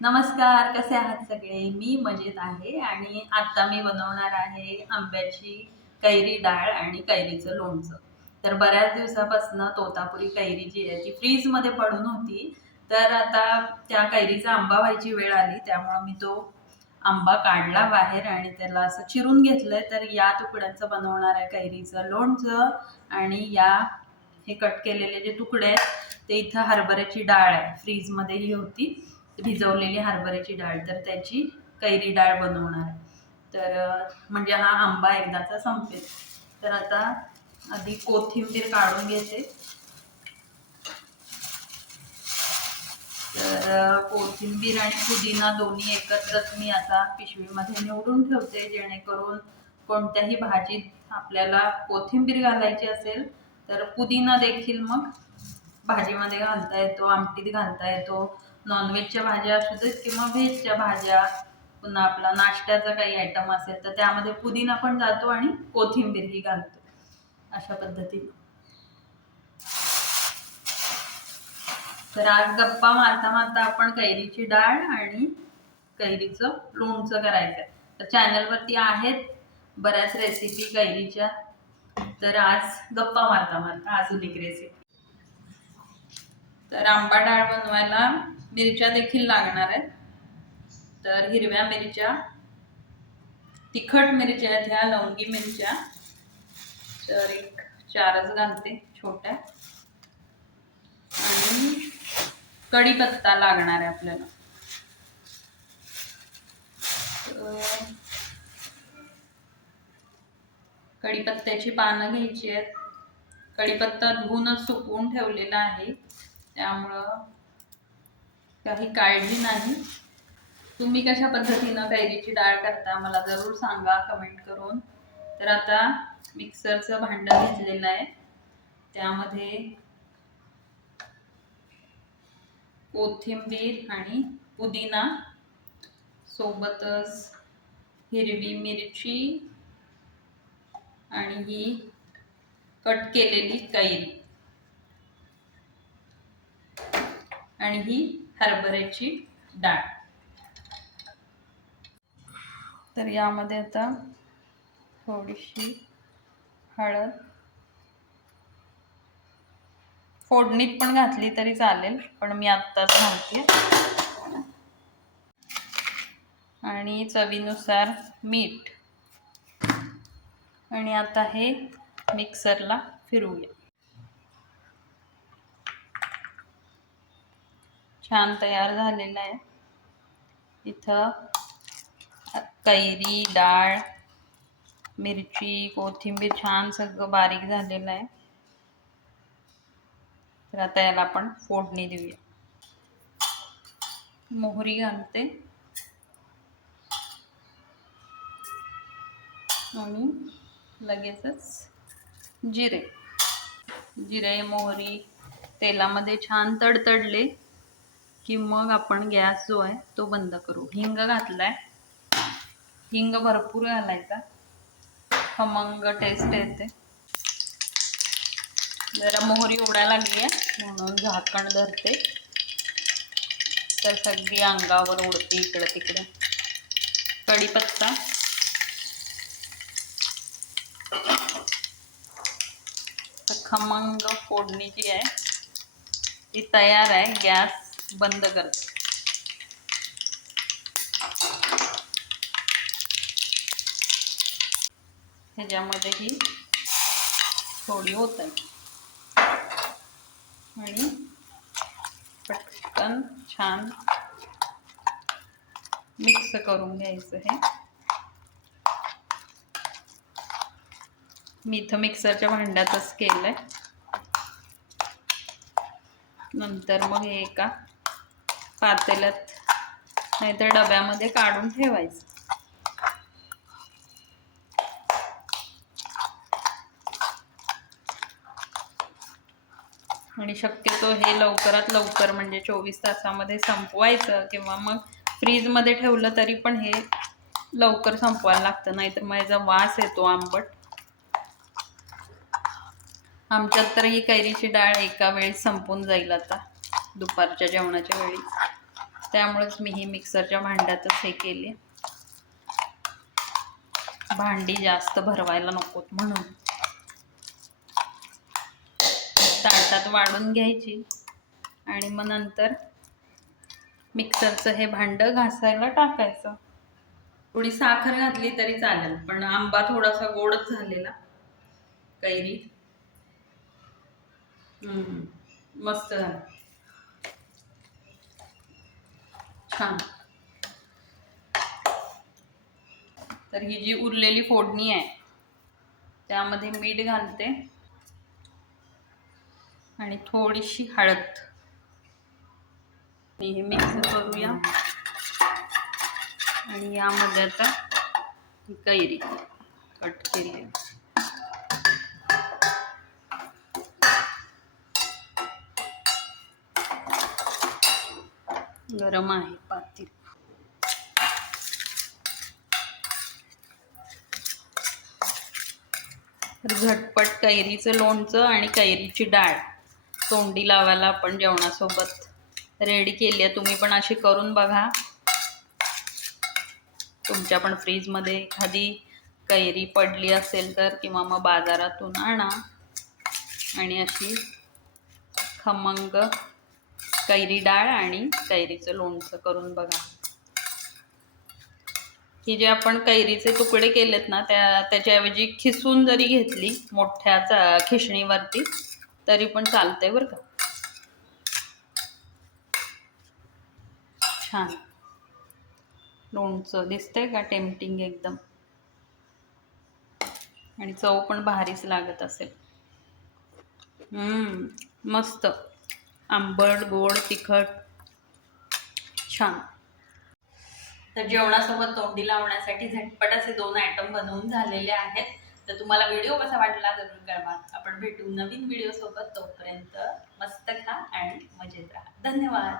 नमस्कार कसे आहात सगळे? मी मजेत आहे आणि आता मी बनवणार आहे आंब्याची कैरी डाळ आणि कैरीचं लोणचं. तर बऱ्याच दिवसापासून तोतापुरी कैरी जी आहे ती फ्रीजमध्ये पडून होती. तर आता त्या कैरीचा आंबा व्हायची वेळ आली त्यामुळं मी तो आंबा काढला बाहेर आणि त्याला असं चिरून घेतलंय. तर या तुकड्यांचं बनवणार आहे कैरीचं लोणचं आणि या हे कट केलेले जे तुकडे आहेत ते इथं हरभऱ्याची डाळ आहे फ्रीजमध्ये ही होती. भिजवलेली हरभऱ्याची डाळ तर त्याची कैरी डाळ बनवणार. आहे तर म्हणजे हा आंबा एकदाचा संपेल. तर आता आधी कोथिंबीर काढून घेते. तर कोथिंबीर आणि पुदिना दोन्ही एकत्रच मी आता पिशवीमध्ये निवडून ठेवते जेणेकरून कोणत्याही भाजीत आपल्याला कोथिंबीर घालायची असेल तर पुदिना देखील मग भाजीमध्ये घालता येतो आमटीत घालता येतो. नॉनव्हेजच्या भाज्या असू देत किंवा व्हेजच्या भाज्या पुन्हा आपला नाश्त्याचा काही आयटम असेल तर त्यामध्ये पुदिना पण जातो आणि कोथिंबीरही घालतो. अशा पद्धतीने. तर आज गप्पा मारता मारता आपण कैरीची डाळ आणि कैरीचं लोणचं करायचं. तर चॅनलवरती आहेत बऱ्याच रेसिपी कैरीच्या. तर आज गप्पा मारता मारता अजून एक रेसिपी तर आंबा डाळ बनवायला मिरच्या देखील लागणार आहेत. तर हिरव्या मिरच्या तिखट मिरच्या आहेत ह्या लवंगी मिरच्या. तर एक चारच घालते छोट्या. आणि कढीपत्ता लागणार आहे आपल्याला. कढीपत्त्याची पानं घ्यायची आहेत. कढीपत्ता धुवूनच सुकवून ठेवलेला आहे. त्यामुळं काही काळजी नाही. तुम्ही कशा पद्धतीनं कैरीची डाळ करता मला जरूर सांगा कमेंट करून. तर आता मिक्सरचं भांडं घेतलेलं आहे. त्यामध्ये कोथिंबीर आणि पुदिना सोबतच हिरवी मिरची आणि ही कट केलेली कैरी. आणि ही हरभऱ्याची डाळ. तर यामध्ये आता थोडीशी हळद. फोडणीत पण घातली तरी चालेल पण मी आत्ताच घालते. आणि चवीनुसार मीठ. आणि आता हे मिक्सरला फिरवूया. छान तयार झालेलं आहे. इथं कैरी डाळ मिरची कोथिंबीर छान सगळं बारीक झालेलं आहे. तर आता याला आपण फोडणी देऊया. मोहरी घालते. आणि लगेचच जिरे. जिरे मोहरी तेलामध्ये छान तडतडले. की मग आपण गॅस जो आहे तो बंद करू. हिंग घातलाय. हिंग भरपूर घालायचा. खमंग टेस्ट येते. जरा मोहरी उडायला लागली आहे म्हणून झाकण धरते. तर सगळी अंगावर उडते इकडं तिकडं. कढीपत्ता. तर खमंग फोडणी जी आहे. ती तयार आहे. गॅस बंद करते. ह्याच्यामध्ये ही थोडी होत. आहे आणि पटकन छान मिक्स करून घ्यायचं हे. मी इथं मिक्सरच्या भांड्यातच केलं आहे नंतर मग हे एका पातेल्यात. नाहीतर डब्यामध्ये काढून ठेवायचं. आणि शक्यतो हे लवकरात लवकर म्हणजे चोवीस तासामध्ये संपवायचं किंवा मग फ्रीजमध्ये ठेवलं तरी पण हे लवकर संपवायला लागतं. नाहीतर मग याचा वास येतो आंबट. आमच्यात तर ही कैरीची डाळ एका वेळी संपून जाईल आता. दुपारच्या जेवणाच्या वेळी. त्यामुळेच मी ही मिक्सरच्या भांड्यातच हे केले. भांडी जास्त भरवायला नकोत म्हणून. ताटात वाढून घ्यायची. आणि मग नंतर मिक्सरचं हे भांडं घासायला टाकायचं. थोडी साखर घातली तरी चालेल पण आंबा थोडासा गोडच झालेला. कैरी. मस्त झालं. छान तर ही जी उरलेली फोडणी आहे त्यामध्ये मीठ घालते आणि थोडीशी हळद. आणि हे मिक्स करूया. आणि यामध्ये आता कैरी कट केली. गरम आहे पातील. झटपट कैरीचं लोणचं आणि कैरीची डाळ. तोंडी लावायला आपण जेवणासोबत रेडी केली आहे. तुम्ही पण अशी करून बघा. तुमच्या पण फ्रीजमध्ये एखादी कैरी पडली असेल तर किंवा मग बाजारातून आणा. आणि अशी खमंग कैरी डाळ आणि कैरीचं लोणचं करून बघा. ही जे आपण कैरीचे तुकडे केलेत ना त्या त्याच्याऐवजी खिसून जरी घेतली मोठ्या चा- खिसणीवरती तरी पण चालतंय बरं का. छान. लोणचं दिसतंय का टेम्पटिंग एकदम? आणि चव पण भारीच लागत असेल. हम्म, मस्त. आंबट गोड तिखट. छान. तर जेवणासोबत तोंडी लावण्यासाठी झटपट असे दोन आयटम बनवून झालेले आहेत. तर तुम्हाला व्हिडिओ कसा वाटला जरूर कळवा. आपण भेटू नवीन व्हिडिओ सोबत. तोपर्यंत मस्त खा आणि मजेत राहा. धन्यवाद.